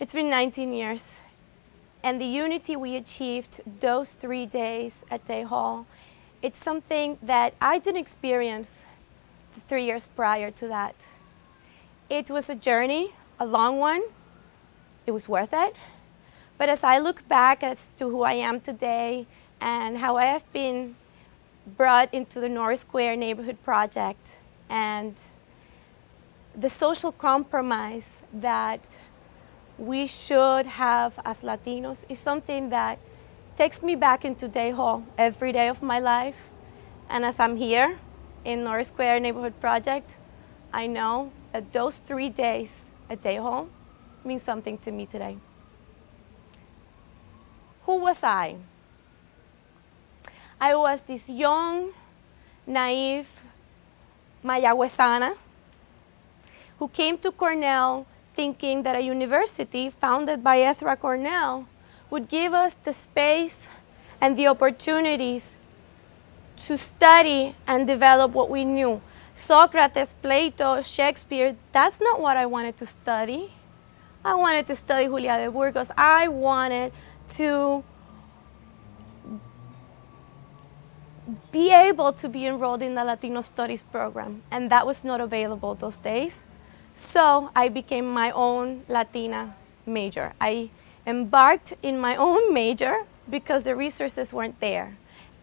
It's been 19 years, and the unity we achieved those 3 days at Day Hall, it's something that I didn't experience the 3 years prior to that. It was a journey, a long one. It was worth it. But as I look back as to who I am today and how I have been brought into the North Square Neighborhood Project and the social compromise that we should have as Latinos is something that takes me back into Day Hall every day of my life. And as I'm here in North Square Neighborhood Project, I know that those 3 days at Day Hall mean something to me today. Who was I? I was this young, naive Mayagüezana who came to Cornell thinking that a university founded by Ezra Cornell would give us the space and the opportunities to study and develop what we knew. Socrates, Plato, Shakespeare, that's not what I wanted to study. I wanted to study Julia de Burgos. I wanted to be able to be enrolled in the Latino Studies program, and that was not available those days. So I became my own Latina major. I embarked in my own major because the resources weren't there.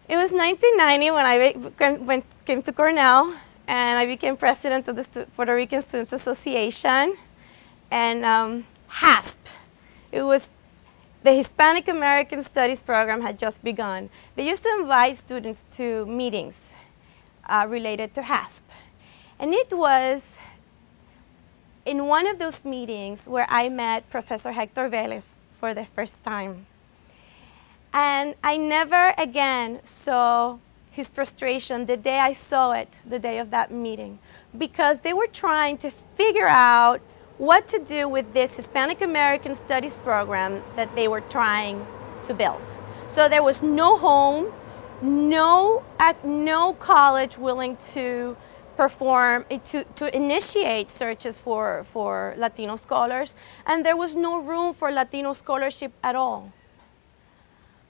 It was 1990 when I came to Cornell, and I became president of the Puerto Rican Students Association and HASP. It was the Hispanic American Studies program had just begun. They used to invite students to meetings related to HASP. And it was in one of those meetings where I met Professor Hector Vélez for the first time. And I never again saw his frustration the day I saw it, the day of that meeting, because they were trying to figure out what to do with this Hispanic American Studies program that they were trying to build. So there was no home, no college willing to perform, to initiate searches for Latino scholars, and there was no room for Latino scholarship at all.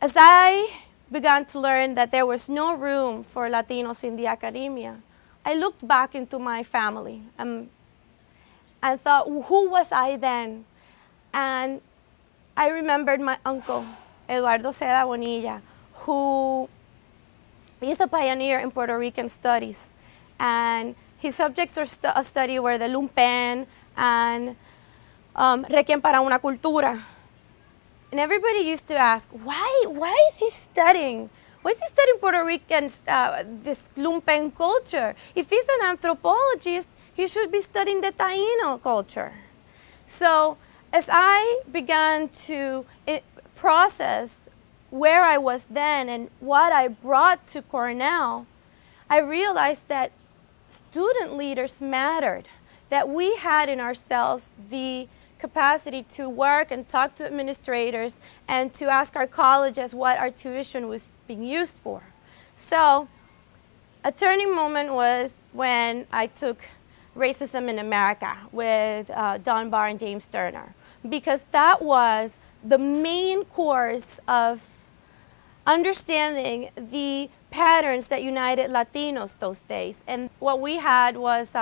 As I began to learn that there was no room for Latinos in the academia, I looked back into my family and thought, who was I then? And I remembered my uncle, Eduardo Seda Bonilla, who is a pioneer in Puerto Rican studies. And his subjects of study were the Lumpen and Requiem para una Cultura. And everybody used to ask, why is he studying? Why is he studying Puerto Rican, this Lumpen culture? If he's an anthropologist, he should be studying the Taino culture. So as I began to process where I was then and what I brought to Cornell, I realized that student leaders mattered, that we had in ourselves the capacity to work and talk to administrators and to ask our colleges what our tuition was being used for. So a turning moment was when I took Racism in America with Don Barr and James Turner, because that was the main course of understanding the patterns that united Latinos those days. And what we had was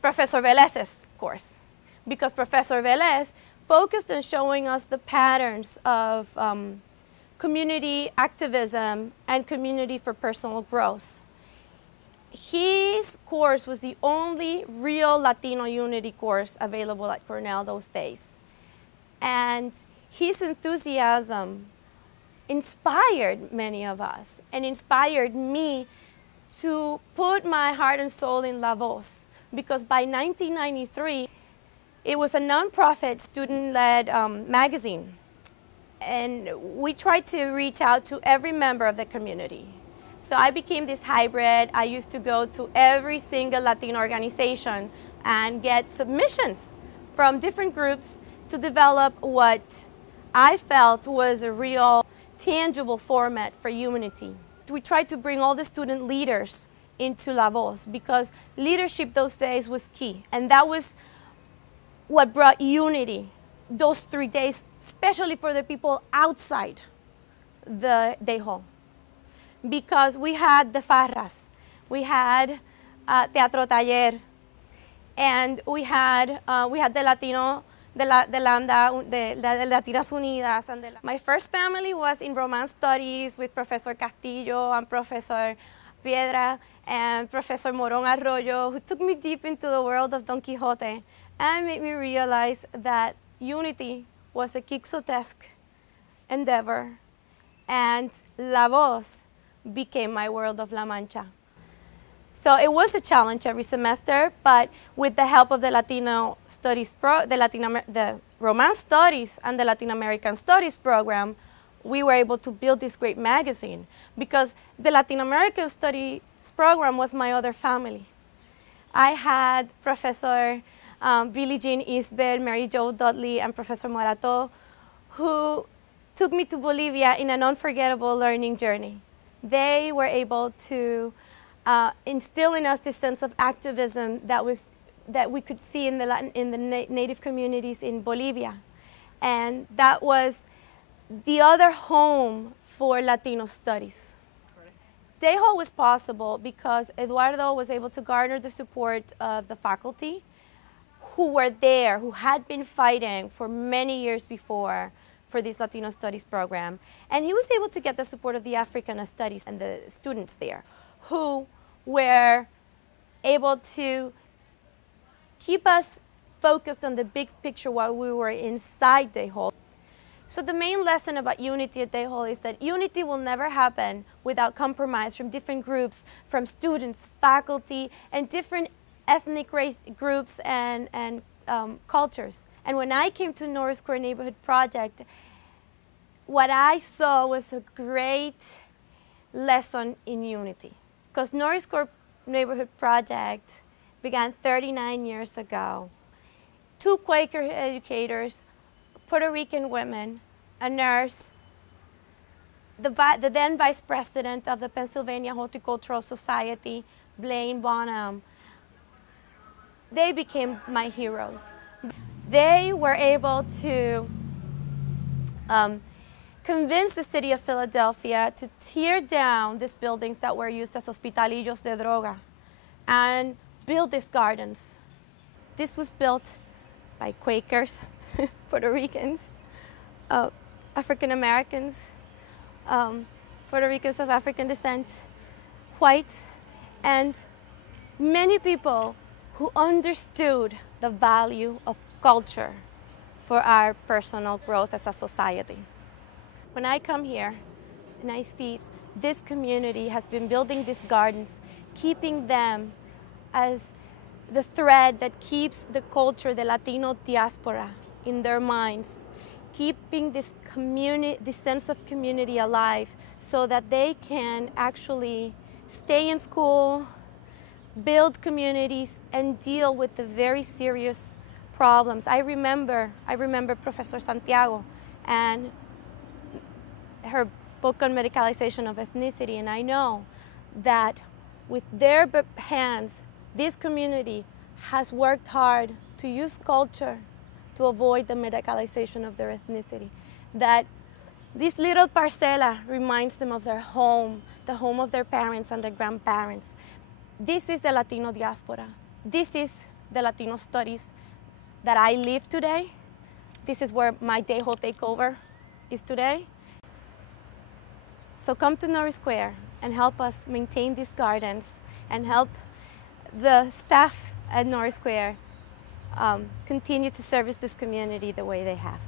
Professor Vélez's course, because Professor Vélez focused on showing us the patterns of community activism and community for personal growth. His course was the only real Latino unity course available at Cornell those days. And his enthusiasm inspired many of us and inspired me to put my heart and soul in La Voz, because by 1993, it was a nonprofit student-led magazine. And we tried to reach out to every member of the community. So I became this hybrid. I used to go to every single Latino organization and get submissions from different groups to develop what I felt was a real, tangible format for unity. We tried to bring all the student leaders into La Voz because leadership those days was key. And that was what brought unity those 3 days, especially for the people outside the day hall. Because we had the farras, we had teatro taller, and we had the Latino, the Latinas Unidas. And my first family was in Romance Studies with Professor Castillo and Professor Piedra and Professor Moron Arroyo, who took me deep into the world of Don Quixote and made me realize that unity was a Quixotesque endeavor, and La Voz became my world of La Mancha. So it was a challenge every semester, but with the help of the Latino Studies, the Romance Studies and the Latin American Studies program, we were able to build this great magazine, because the Latin American Studies program was my other family. I had Professor Billie Jean Isbert, Mary Jo Dudley, and Professor Morato, who took me to Bolivia in an unforgettable learning journey. They were able to instill in us this sense of activism that we could see in the native communities in Bolivia. And that was the other home for Latino studies. Day hall was possible because Eduardo was able to garner the support of the faculty who were there, who had been fighting for many years before for this Latino Studies program. And he was able to get the support of the African Studies and the students there, who were able to keep us focused on the big picture while we were inside Day hall. So the main lesson about unity at Day hall is that unity will never happen without compromise from different groups, from students, faculty, and different ethnic race groups and cultures. And when I came to Norris Square Neighborhood Project, what I saw was a great lesson in unity. Because Norris Square Neighborhood Project began 39 years ago. 2 Quaker educators, Puerto Rican women, a nurse, the then vice president of the Pennsylvania Horticultural Society, Blaine Bonham. They became my heroes. They were able to convince the city of Philadelphia to tear down these buildings that were used as hospitalillos de droga and build these gardens. This was built by Quakers, Puerto Ricans, African Americans, Puerto Ricans of African descent, white, and many people who understood the value of culture for our personal growth as a society. When I come here and I see this community has been building these gardens, keeping them as the thread that keeps the culture, the Latino diaspora, in their minds, keeping this sense of community alive so that they can actually stay in school, build communities, and deal with the very serious problems. I remember Professor Santiago and her book on medicalization of ethnicity, and I know that with their hands, this community has worked hard to use culture to avoid the medicalization of their ethnicity. That this little parcela reminds them of their home, the home of their parents and their grandparents. This is the Latino diaspora. This is the Latino studies that I live today. This is where my day hall takeover is today. So come to Norris Square and help us maintain these gardens and help the staff at Norris Square continue to service this community the way they have.